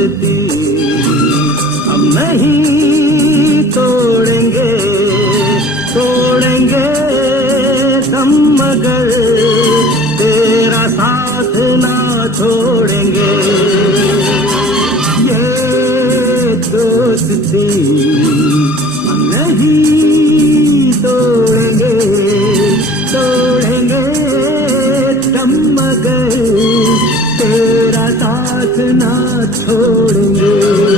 दोस्ती हम नहीं तोड़ेंगे, तोड़ेंगे दम मगर तेरा साथ ना छोड़ेंगे। ये दोस्ती हम नहीं तोड़ेंगे, तोड़ेंगे दम मगर तेरा साथ ना छोड़ेंगे।